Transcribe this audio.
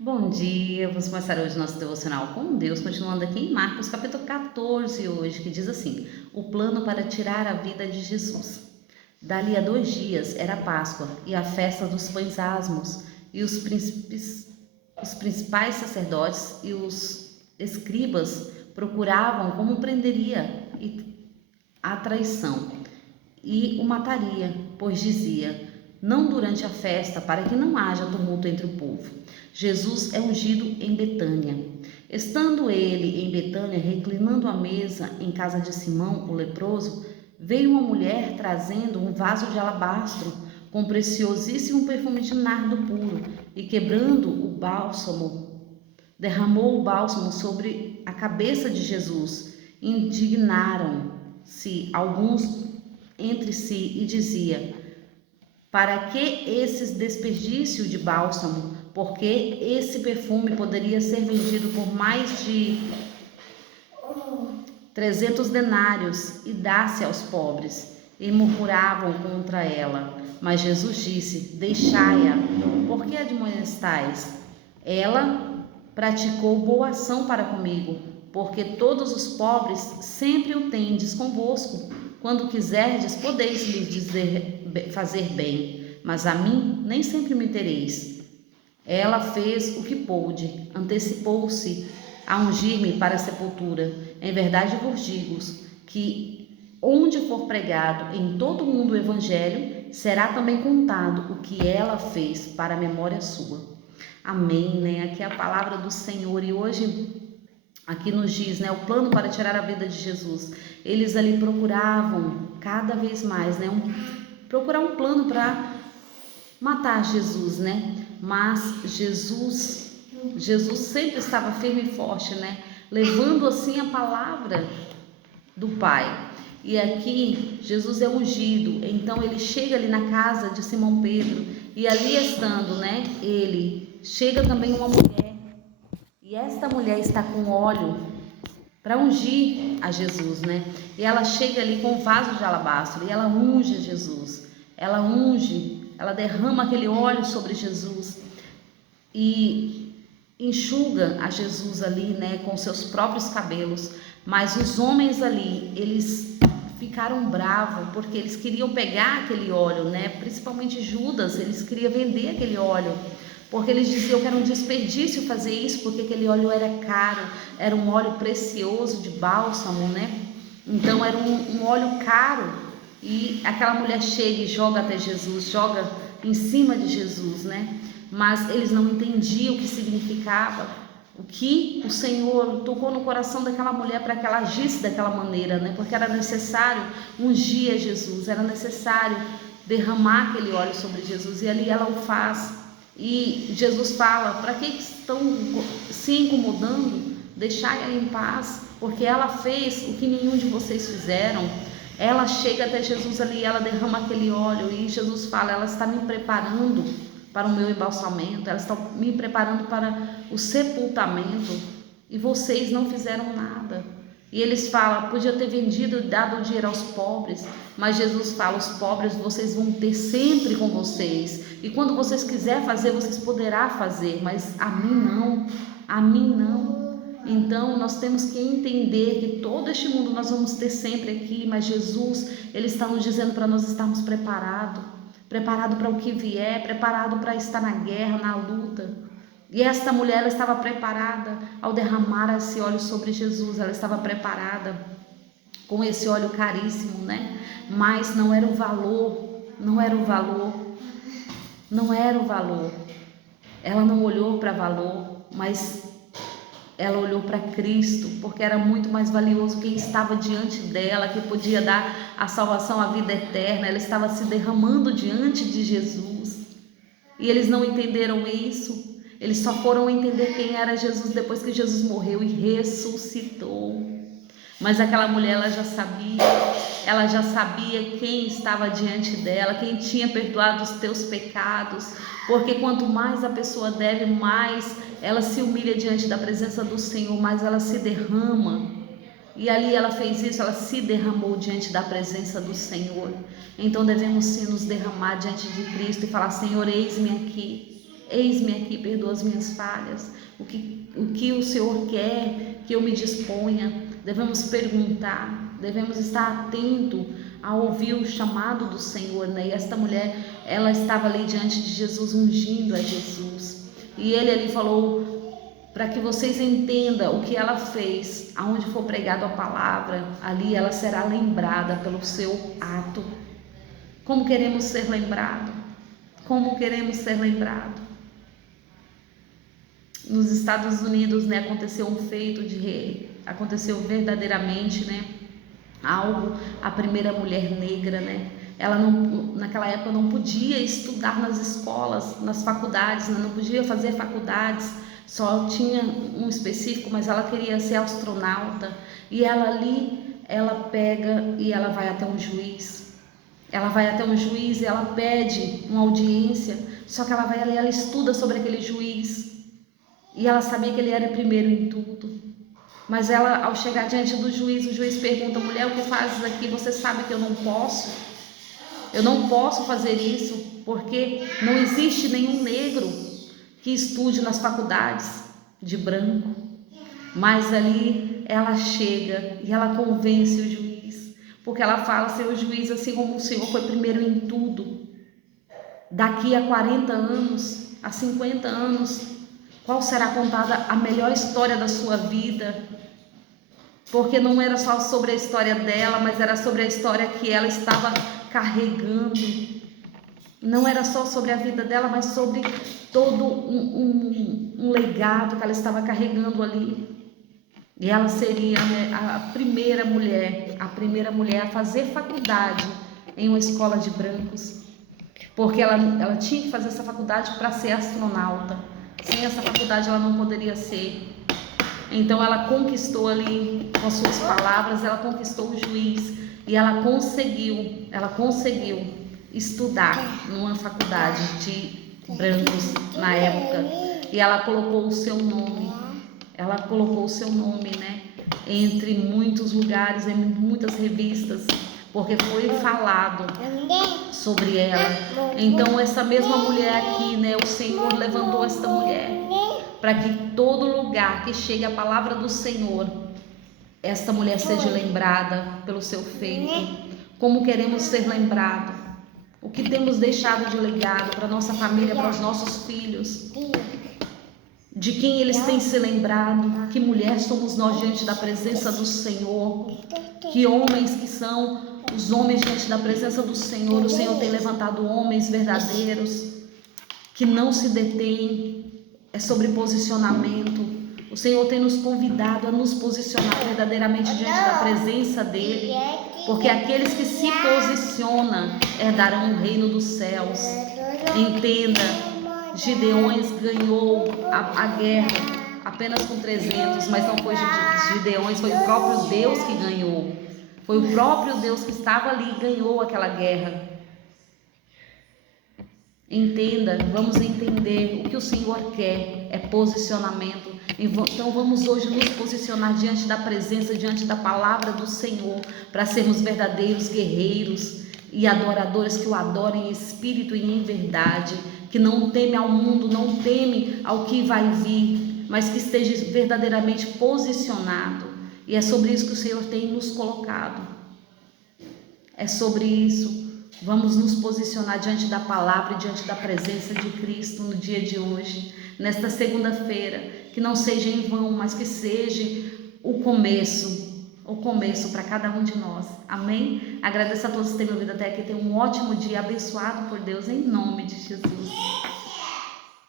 Bom dia, vamos começar hoje nosso devocional com Deus, continuando aqui em Marcos capítulo 14 hoje, que diz assim: o plano para tirar a vida de Jesus. Dali a 2 dias era a Páscoa e a festa dos pães asmos, e os principais sacerdotes e os escribas procuravam como prenderia a traição e o mataria, pois dizia: não durante a festa, para que não haja tumulto entre o povo. Jesus é ungido em Betânia. Estando ele em Betânia, reclinando à mesa em casa de Simão, o leproso, veio uma mulher trazendo um vaso de alabastro com preciosíssimo perfume de nardo puro, e quebrando o bálsamo, derramou o bálsamo sobre a cabeça de Jesus. Indignaram-se alguns entre si e dizia: para que esses desperdício de bálsamo? Porque esse perfume poderia ser vendido por mais de 300 denários e dar-se aos pobres. E murmuravam contra ela. Mas Jesus disse: deixai-a, por que admoestais? Ela praticou boa ação para comigo, porque todos os pobres sempre o tendes convosco. Quando quiserdes, podeis lhes fazer bem, mas a mim nem sempre me tereis. Ela fez o que pôde, antecipou-se a ungir-me para a sepultura. Em verdade vos digo que onde for pregado em todo o mundo o evangelho, será também contado o que ela fez para a memória sua. Amém, né? Aqui é a palavra do Senhor e hoje aqui nos diz, né, o plano para tirar a vida de Jesus. Eles ali procuravam cada vez mais, né, procurar um plano para matar Jesus, né? Mas Jesus sempre estava firme e forte, né? Levando assim a palavra do Pai. E aqui Jesus é ungido, então ele chega ali na casa de Simão Pedro e ali estando, né? Ele chega também uma mulher e esta mulher está com óleo para ungir a Jesus, né? E ela chega ali com um vaso de alabastro e ela unge Jesus. Ela unge, ela derrama aquele óleo sobre Jesus e enxuga a Jesus ali, né, com seus próprios cabelos. Mas os homens ali, eles ficaram bravos porque eles queriam pegar aquele óleo, né? Principalmente Judas, eles queriam vender aquele óleo. Porque eles diziam que era um desperdício fazer isso, porque aquele óleo era caro, era um óleo precioso de bálsamo, né? Então era um óleo caro. E aquela mulher chega e joga até Jesus, joga em cima de Jesus, né? Mas eles não entendiam o que significava, o que o Senhor tocou no coração daquela mulher para que ela agisse daquela maneira, né? Porque era necessário ungir Jesus, era necessário derramar aquele óleo sobre Jesus, e ali ela o faz. E Jesus fala: para que estão se incomodando? Deixai-a em paz, porque ela fez o que nenhum de vocês fizeram. Ela chega até Jesus ali, ela derrama aquele óleo e Jesus fala: ela está me preparando para o meu embalsamento, ela está me preparando para o sepultamento, e vocês não fizeram nada. E eles falam: podia ter vendido e dado o dinheiro aos pobres. Mas Jesus fala: os pobres vocês vão ter sempre com vocês, e quando vocês quiserem fazer, vocês poderão fazer, mas a mim não, a mim não. Então nós temos que entender que todo este mundo nós vamos ter sempre aqui, mas Jesus, ele está nos dizendo para nós estarmos preparados, para o que vier, preparado para estar na guerra, na luta. E esta mulher, ela estava preparada ao derramar esse óleo sobre Jesus, ela estava preparada com esse óleo caríssimo, né? Mas não era o valor, não era o valor, não era o valor. Ela não olhou para valor, mas ela olhou para Cristo, porque era muito mais valioso quem estava diante dela, que podia dar a salvação, a vida eterna. Ela estava se derramando diante de Jesus. E eles não entenderam isso. Eles só foram entender quem era Jesus depois que Jesus morreu e ressuscitou. Mas aquela mulher, ela já sabia quem estava diante dela, quem tinha perdoado os teus pecados, porque quanto mais a pessoa deve, mais ela se humilha diante da presença do Senhor, mais ela se derrama. E ali ela fez isso, ela se derramou diante da presença do Senhor. Então devemos sim nos derramar diante de Cristo e falar: Senhor, eis-me aqui. Eis-me aqui, perdoa as minhas falhas. O que o Senhor quer que eu me disponha? Devemos perguntar, devemos estar atento a ouvir o chamado do Senhor, né? E esta mulher, ela estava ali diante de Jesus, ungindo a Jesus. E ele ali falou, para que vocês entendam o que ela fez, aonde for pregado a palavra, ali ela será lembrada pelo seu ato. Como queremos ser lembrados? Como queremos ser lembrados? Nos Estados Unidos, né, aconteceu verdadeiramente, né, algo. A primeira mulher negra, né, ela não, naquela época não podia estudar nas escolas, nas faculdades, né, não podia fazer faculdades, só tinha um específico, mas ela queria ser astronauta. E ela ali, ela pega e ela vai até um juiz. Ela vai até um juiz e ela pede uma audiência, só que ela vai ali, ela estuda sobre aquele juiz. E ela sabia que ele era primeiro em tudo. Mas ela, ao chegar diante do juiz, o juiz pergunta: mulher, o que fazes aqui? Você sabe que eu não posso? Eu não posso fazer isso, porque não existe nenhum negro que estude nas faculdades de branco. Mas ali ela chega e ela convence o juiz, porque ela fala: seu juiz, assim como o Senhor foi primeiro em tudo, daqui a 40 anos, a 50 anos, qual será contada a melhor história da sua vida? Porque não era só sobre a história dela, mas era sobre a história que ela estava carregando. Não era só sobre a vida dela, mas sobre todo um legado que ela estava carregando ali. E ela seria, né, a primeira mulher a fazer faculdade em uma escola de brancos. Porque ela tinha que fazer essa faculdade para ser astronauta. Sem essa faculdade ela não poderia ser. Então ela conquistou ali, com as suas palavras, ela conquistou o juiz. E ela conseguiu estudar numa faculdade de brancos na época. E ela colocou o seu nome. Né? Entre muitos lugares, em muitas revistas, porque foi falado sobre ela. Então essa mesma mulher aqui, né, o Senhor levantou esta mulher para que todo lugar que chegue a palavra do Senhor, esta mulher seja lembrada pelo seu feito. Como queremos ser lembrados? O que temos deixado de legado para nossa família, para os nossos filhos? De quem eles têm se lembrado? Que mulher somos nós diante da presença do Senhor? Que homens que são os homens diante da presença do Senhor? O Senhor tem levantado homens verdadeiros que não se detêm. É sobre posicionamento. O Senhor tem nos convidado a nos posicionar verdadeiramente diante da presença dEle, porque aqueles que se posicionam herdarão o reino dos céus. Entenda, Gideões ganhou a guerra apenas com 300, mas não foi Gideões, foi o próprio Deus que ganhou. Foi o próprio Deus que estava ali e ganhou aquela guerra. Entenda, vamos entender o que o Senhor quer, é posicionamento. Então vamos hoje nos posicionar diante da presença, diante da palavra do Senhor, para sermos verdadeiros guerreiros e adoradores que o adorem em espírito e em verdade, que não teme ao mundo, não teme ao que vai vir, mas que esteja verdadeiramente posicionado. E é sobre isso que o Senhor tem nos colocado. É sobre isso. Vamos nos posicionar diante da palavra e diante da presença de Cristo no dia de hoje, nesta segunda-feira, que não seja em vão, mas que seja o começo para cada um de nós. Amém? Agradeço a todos que têm me ouvido até aqui. Tenham um ótimo dia, abençoado por Deus, em nome de Jesus.